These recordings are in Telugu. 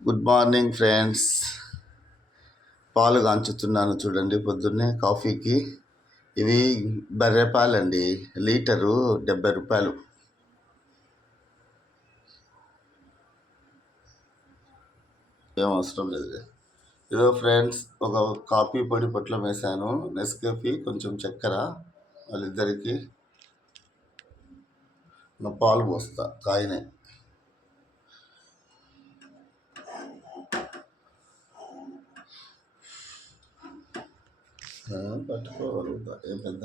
Good morning friends. పాలు కాంచుతున్నాను చూడండి పొద్దున్నే కాఫీకి. ఇవి బర్రె పాలండి, లీటరు 70 రూపాయలు. ఏం అవసరం లేదు. ఇదో ఫ్రెండ్స్, ఒక కాఫీ పొడి పొట్లం వేసాను, నెస్కేఫీ, కొంచెం చక్కెర, వాళ్ళిద్దరికి పాలు పోస్తా కాయనే. పట్టుకోగలుగుతా ఏం పెద్ద.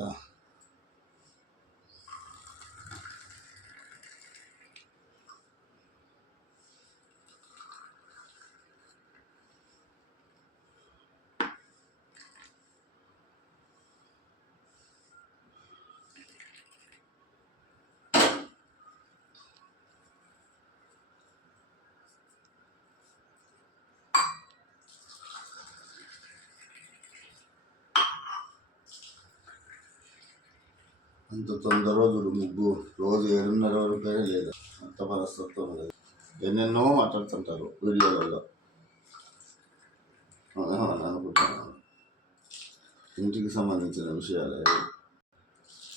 అంత తొందర రోజులు ముగ్గు రోజు 7:30 వరకైనా లేదు, అంత మనస్తత్వం లేదు. ఎన్నెన్నో మాట్లాడుతుంటారు వీడియోలలో, అనుకుంటున్నాను ఇంటికి సంబంధించిన విషయాలే.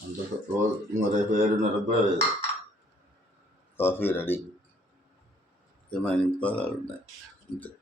అంత రోజు ఇంకో రేపు 7:30 కూడా లేదు, కాఫీ రెడీ. ఏమైనా నింపాలు ఉన్నాయి అంతే.